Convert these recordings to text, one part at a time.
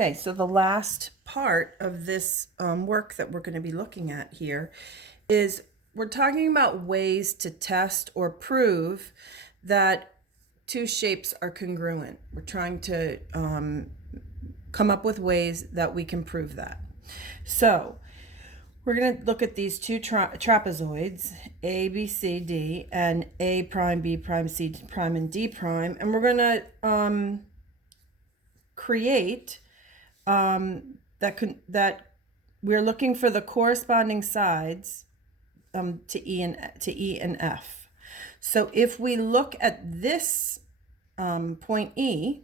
Okay, so the last part of this work that we're going to be looking at here is we're talking about ways to test or prove that two shapes are congruent. We're trying to come up with ways that we can prove that. So we're going to look at these two trapezoids, A, B, C, D, and A prime, B prime, C prime, and D prime, and we're going to create that we're looking for the corresponding sides to E and F. So if we look at this point E,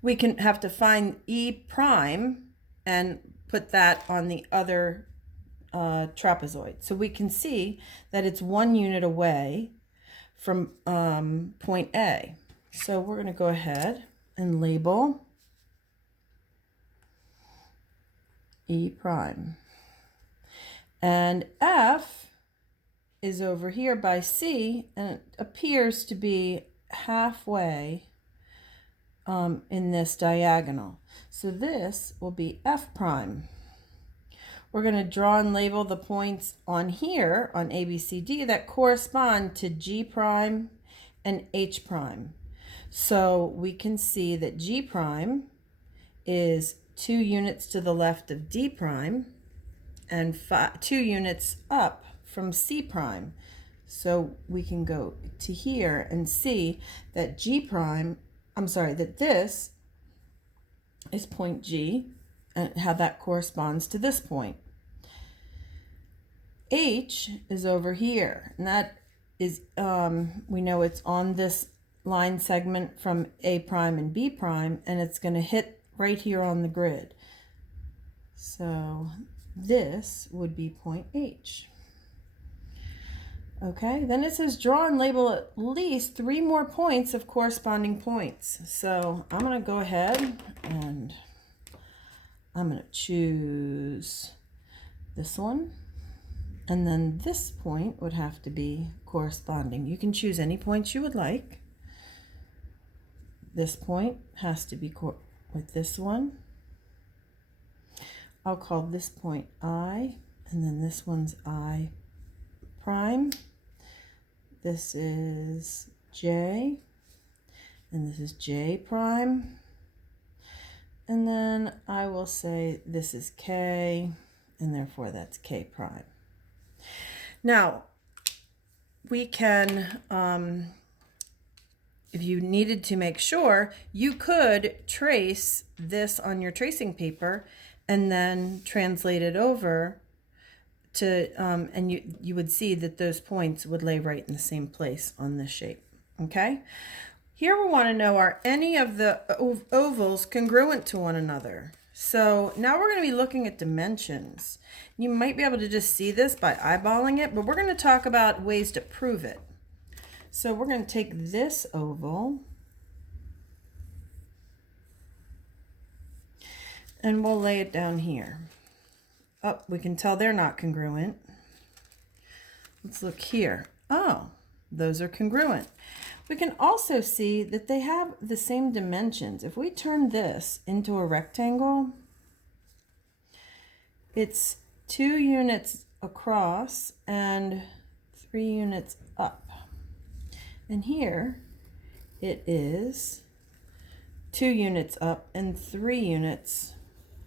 we can have to find E prime and put that on the other trapezoid. So we can see that it's 1 unit away from point A. So we're going to go ahead and label E prime. And F is over here by C, and it appears to be halfway in this diagonal. So this will be F prime. We're going to draw and label the points on here on A, B, C, D that correspond to G prime and H prime. So we can see that G prime is 2 units to the left of D prime and 2 units up from C prime. So we can go to here and see that that this is point G and how that corresponds to this point. H is over here, and that is, we know it's on this line segment from A prime and B prime, and it's going to hit right here on the grid. So this would be point H. Okay, then it says draw and label at least 3 more points of corresponding points. So I'm going to go ahead and I'm going to choose this one. And then this point would have to be corresponding. You can choose any points you would like. This point has to be with this one. I'll call this point I, and then this one's I prime. This is J, and this is J prime. And then I will say this is K, and therefore that's K prime. Now, we can, if you needed to make sure, you could trace this on your tracing paper and then translate it over to, and you would see that those points would lay right in the same place on this shape, okay? Here we want to know, are any of the ovals congruent to one another? So now we're going to be looking at dimensions. You might be able to just see this by eyeballing it, but we're going to talk about ways to prove it. So we're going to take this oval and we'll lay it down here. Oh, we can tell they're not congruent. Let's look here. Oh, those are congruent. We can also see that they have the same dimensions. If we turn this into a rectangle, it's 2 units across and 3 units up. And here it is 2 units up and 3 units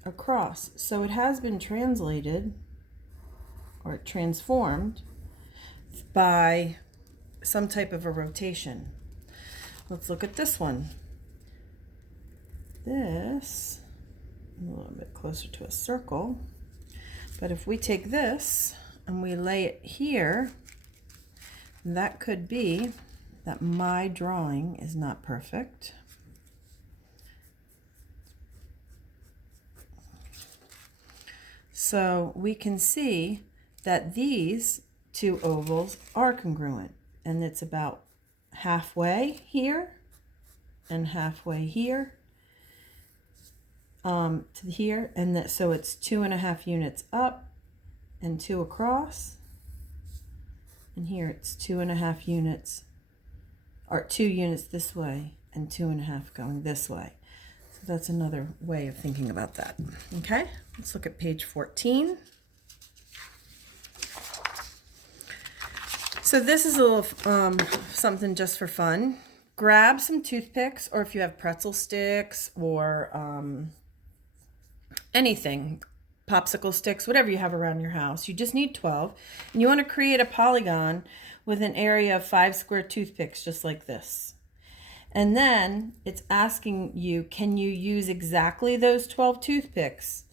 across. So it has been translated or transformed by some type of a rotation. Let's look at this one. This, a little bit closer to a circle, but if we take this and we lay it here, that could be that my drawing is not perfect. So we can see that these 2 ovals are congruent, and it's about halfway here and halfway here to here, and that, so it's 2.5 units up and 2 across, and here it's 2.5 units, or 2 units this way and 2.5 going this way. So So that's another way of thinking about that. Okay, let's look at page 14. So this is a little something just for fun. Grab some toothpicks, or if you have pretzel sticks or anything, popsicle sticks, whatever you have around your house. You just need 12. And you want to create a polygon with an area of 5 square toothpicks, just like this. And then it's asking you, can you use exactly those 12 toothpicks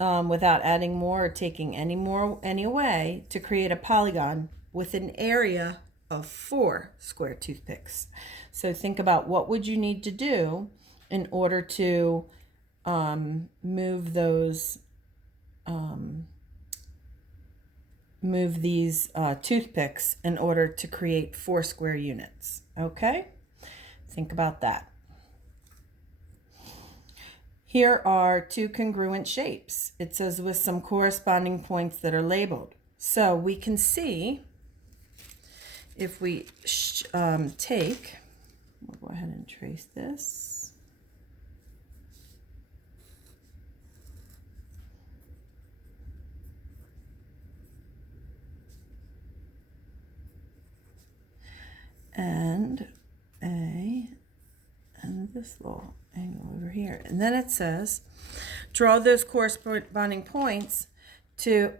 without adding more or taking any away to create a polygon with an area of 4 square toothpicks. So think about what would you need to do in order to move these toothpicks in order to create 4 square units. Okay, think about that. Here are 2 congruent shapes. It says with some corresponding points that are labeled. So we can see if we take, we'll go ahead and trace this. And this little angle over here. And then it says, draw those corresponding points to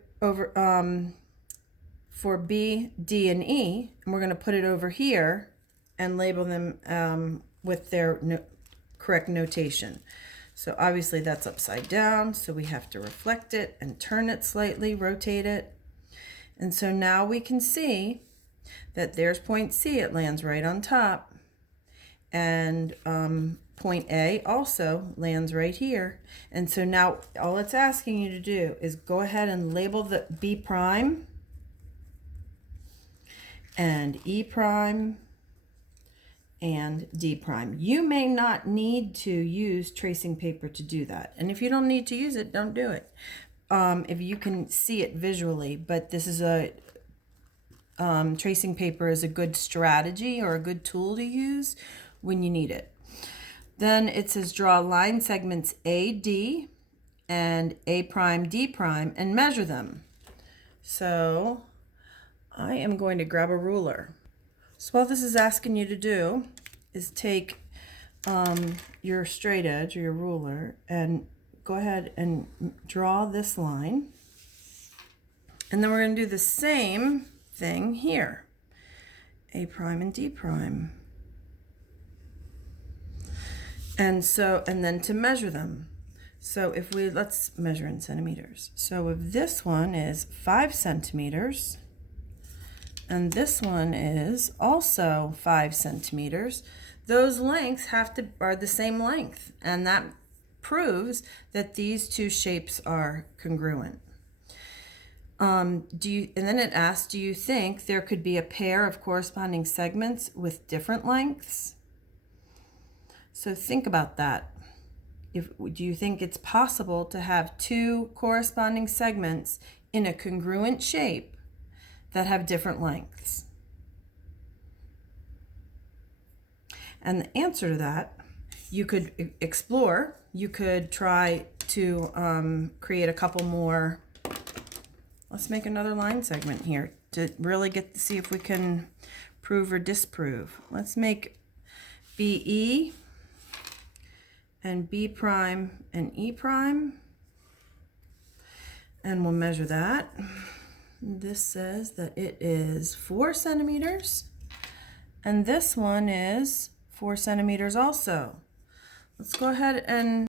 for B, D, and E, and we're going to put it over here and label them with their correct notation. So obviously that's upside down, so we have to reflect it and turn it slightly, rotate it. And so now we can see that there's point C, it lands right on top. And point A also lands right here. And so now all it's asking you to do is go ahead and label the B prime and E prime and D prime. You may not need to use tracing paper to do that. And if you don't need to use it, don't do it. If you can see it visually, but this is tracing paper is a good strategy or a good tool to use when you need it. Then it says draw line segments AD and A prime D prime and measure them. So I am going to grab a ruler. So all this is asking you to do is take your straight edge or your ruler and go ahead and draw this line. And then we're going to do the same thing here. A prime and D prime. And then to measure them. So if let's measure in centimeters. So if this one is 5 centimeters, and this one is also 5 centimeters, those lengths are the same length. And that proves that these 2 shapes are congruent. And then it asks, do you think there could be a pair of corresponding segments with different lengths? So think about that. Do you think it's possible to have 2 corresponding segments in a congruent shape that have different lengths? And the answer to that, you could explore. You could try to create a couple more. Let's make another line segment here to really get to see if we can prove or disprove. Let's make BE and B prime and E prime. And we'll measure that. This says that it is 4 centimeters. And this one is 4 centimeters also. Let's go ahead and